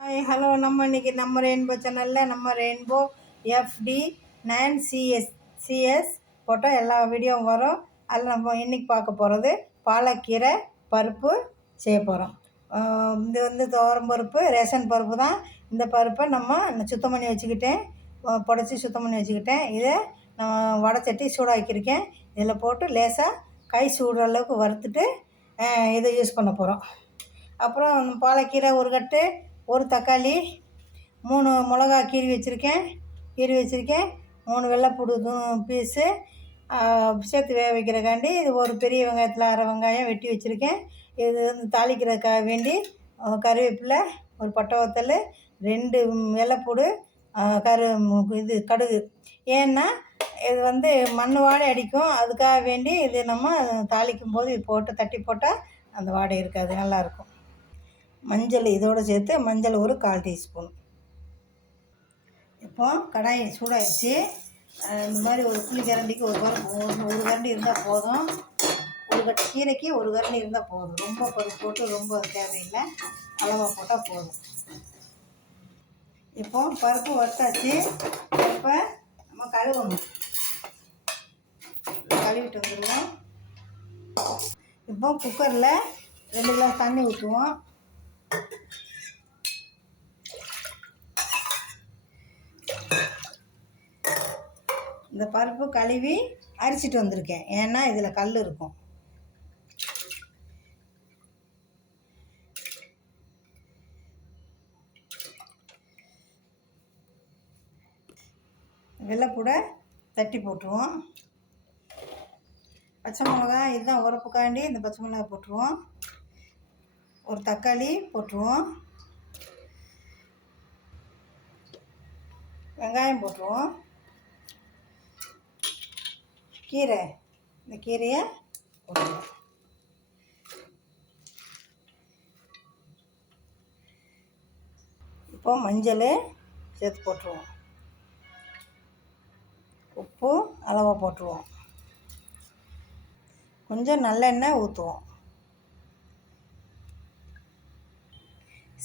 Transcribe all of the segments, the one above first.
Hi hello நம்ம இன்னைக்கு நம்ம ரெயின்போ சேனலில் நம்ம rainbow FT nine CS CS போட்டோம் எல்லா வீடியோவும் வரும். அதில் நம்ம இன்னைக்கு பார்க்க போகிறது பாலக்கீரை பருப்பு செய்ய போகிறோம் இது வந்து துவரம் பருப்பு ரேஷன் பருப்பு தான். இந்த பருப்பை நம்ம சுத்தம் பண்ணி வச்சுக்கிட்டேன். புடச்சி சுத்தம் பண்ணி வச்சுக்கிட்டேன். இதை நான் வடச்சட்டி சூடாக்கியிருக்கேன். இதில் போட்டு லேசாக கை சூடுற அளவுக்கு வறுத்துட்டு இதை யூஸ் பண்ண போகிறோம் அப்புறம் பாலக்கீரை ஒரு கட்டு ஒரு தக்காளி மூணு மிளகா கீறி வச்சுருக்கேன். கீறி வச்சுருக்கேன். மூணு வெள்ளைப்பூடு பீஸு சேர்த்து வேக வைக்கிறக்காண்டி இது ஒரு பெரிய வெங்காயத்தில் அரை வெங்காயம் வெட்டி வச்சுருக்கேன். இது வந்து தாளிக்கிறதுக்காக வேண்டி கருவேப்பிலை ஒரு பட்டை வத்தல் ரெண்டு வெள்ளைப்பூடு கரு இது கடுகு. ஏன்னா இது வந்து மண் வாடை அடிக்கும். அதுக்காக வேண்டி இது நம்ம தாளிக்கும் போது இது போட்டு தட்டி போட்டால் அந்த வாடை இருக்காது. நல்லாயிருக்கும் மஞ்சள் இதோடு சேர்த்து மஞ்சள் ஒரு கால் டீஸ்பூன். இப்போ கடாய் சூடாயிடுச்சு. அஹ் இந்த மாதிரி ஒரு புளி கரண்டிக்கு ஒரு பருப்பு ஒரு ஒரு கரண்டி இருந்தால் போதும். ஒரு கட்டு கீரைக்கு ஒரு கரண்டி இருந்தால் போதும். ரொம்ப பருப்பு போட்டு ரொம்ப தேவையில்லை. அளவாக போட்டால் போதும். இப்போ பருப்பு வறுத்தாச்சு. இப்போ நம்ம கழுவணும். கழுவிட்டு வந்துடுவோம். இப்போ குக்கரில் ரெண்டு கிளாஸ் தண்ணி ஊற்றுவோம் இந்த பருப்பு கழுவி அரிச்சிட்டு வந்திருக்கேன். ஏன்னா இதில் கல் இருக்கும். வெள்ளைப்பூடை தட்டி போட்டுருவோம். பச்சை மிளகா இதுதான் உரப்புக்காண்டி இந்த பச்சை மிளகா போட்டுருவோம். ஒரு தக்காளி போட்டுருவோம். வெங்காயம் போட்டுருவோம். கீரை. இந்த கீரையை போட்டுருவோம் இப்போ மஞ்சள் சேர்த்து போட்டுருவோம். உப்பு அளவாக போட்டுருவோம். கொஞ்சம் நல்லெண்ணெய் ஊற்றுவோம்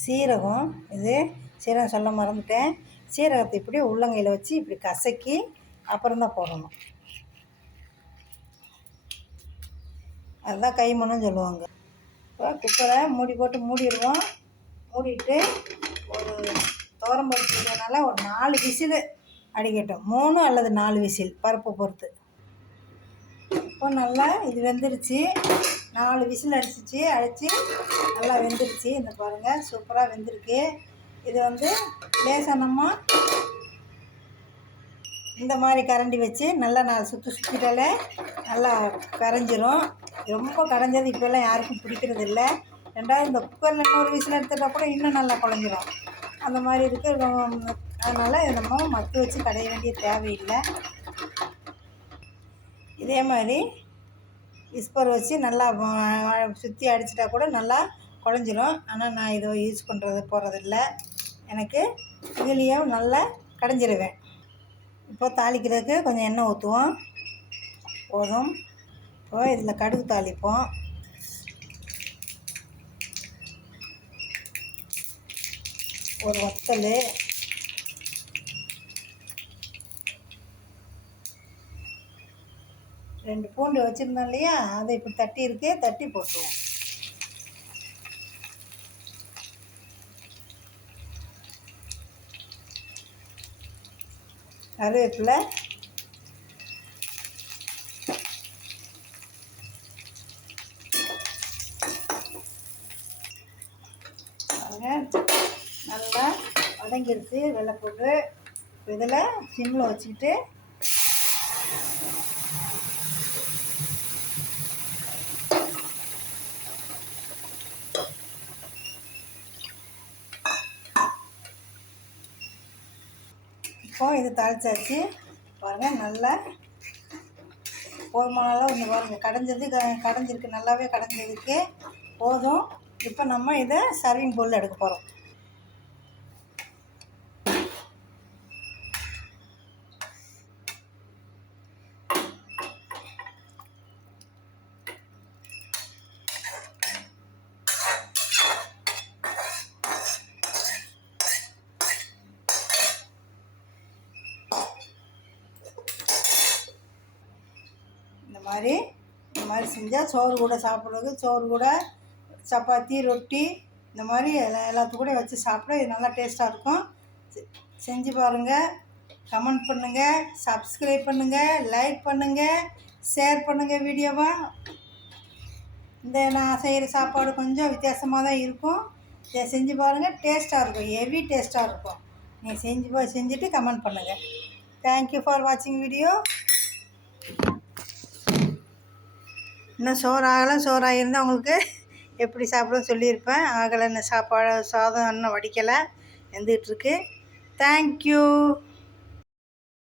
சீரகம் இது சீரகம் சொல்ல மறந்துட்டேன். சீரகத்தை இப்படி உள்ளங்கையில் வச்சு இப்படி கசக்கி அப்புறம் தான் போடணும். அதுதான் கைமணம் சொல்லுவாங்க. இப்போ குக்கரை மூடி போட்டு மூடிடுவோம். மூடிட்டு ஒரு தோரம் இருக்கிறதுனால ஒரு நாலு விசில் அடிக்கட்டும். மூணு அல்லது நாலு விசில் பருப்பை பொறுத்து. இப்போ நல்லா இது வெந்துருச்சு. நாலு விசில் அடிச்சிச்சு. அடித்து நல்லா வெந்துருச்சு. இந்த பாருங்கள் சூப்பராக வெந்திருக்கு. இது வந்து லேசனமாக இந்த மாதிரி கரண்டி வச்சு நல்லா நான் சுற்றி சுற்றிட்டாலே நல்லா கரைஞ்சிரும். ரொம்ப கரைஞ்சது இப்போல்லாம் யாருக்கும் பிடிக்கிறது இல்லை ரெண்டாவது இந்த குக்கரில் இன்னொரு விசில் எடுத்துட்டால் கூட இன்னும் நல்லா குழஞ்சிரும். அந்த மாதிரி இருக்குது அதனால் நம்ம மத்து வச்சு கடைய வேண்டிய தேவையில்லை. இதே மாதிரி விஸ்பர் வச்சு நல்லா சுற்றி அடிச்சிட்டா கூட நல்லா குழஞ்சிரும். ஆனால் நான் இதை யூஸ் பண்ணுறது போகிறதில்ல எனக்கு இதுலேயும் நல்லா கடைஞ்சிருவேன். இப்போ தாளிக்கிறதுக்கு கொஞ்சம் எண்ணெய் ஊற்றுவோம் போதும். இப்போ இதில் கடுகு தாளிப்போம். ஒரு வத்தல். ரெண்டு பூண்டு வச்சுருந்தோம் இல்லையா? அதை இப்போ தட்டி இருக்கே தட்டி போட்டுருவோம். கருவேப்பிலை பாருங்க. நல்லா வதங்கிருச்சு. வெள்ளை போட்டு இதில் சிம்மில் வச்சுக்கிட்டு இப்போ இது தாளிச்சாச்சு. பாருங்கள் நல்லா போதுமான அளவு இந்த பாருங்கள் கடைஞ்சது க- கடைஞ்சிருக்கு. நல்லாவே கடைஞ்சதுக்கு போதும். இப்போ நம்ம இதை சர்விங் பொருள் எடுக்க போகிறோம் இந்த மாதிரி இந்த மாதிரி செஞ்சால் சோறு கூட சாப்பிட்றதுக்கு சோறு கூட சப்பாத்தி ரொட்டி இந்த மாதிரி எல்லா எல்லாத்துக்கும் கூட வச்சு சாப்பிட இது நல்லா டேஸ்ட்டாக இருக்கும். செஞ்சு பாருங்கள் கமெண்ட் பண்ணுங்கள் சப்ஸ்கிரைப் பண்ணுங்கள் லைக் பண்ணுங்கள் ஷேர் பண்ணுங்கள் வீடியோவை. இந்த நான் செய்கிற சாப்பாடு கொஞ்சம் வித்தியாசமாக தான் இருக்கும். இதை செஞ்சு பாருங்கள் டேஸ்ட்டாக இருக்கும். ஹெவி டேஸ்ட்டாக இருக்கும். நீங்கள் செஞ்சு போய் செஞ்சுட்டு கமெண்ட் பண்ணுங்கள் தேங்க்யூ ஃபார் வாட்சிங் வீடியோ இன்னும் சோறு ஆகலை சோறு ஆகியிருந்தால் உங்களுக்கு எப்படி சாப்பிட சொல்லியிருப்பேன். ஆகலை சாப்பாடு சாதம் இன்னும் வடிக்கலை. வெந்துகிட்ருக்கு தேங்க்யூ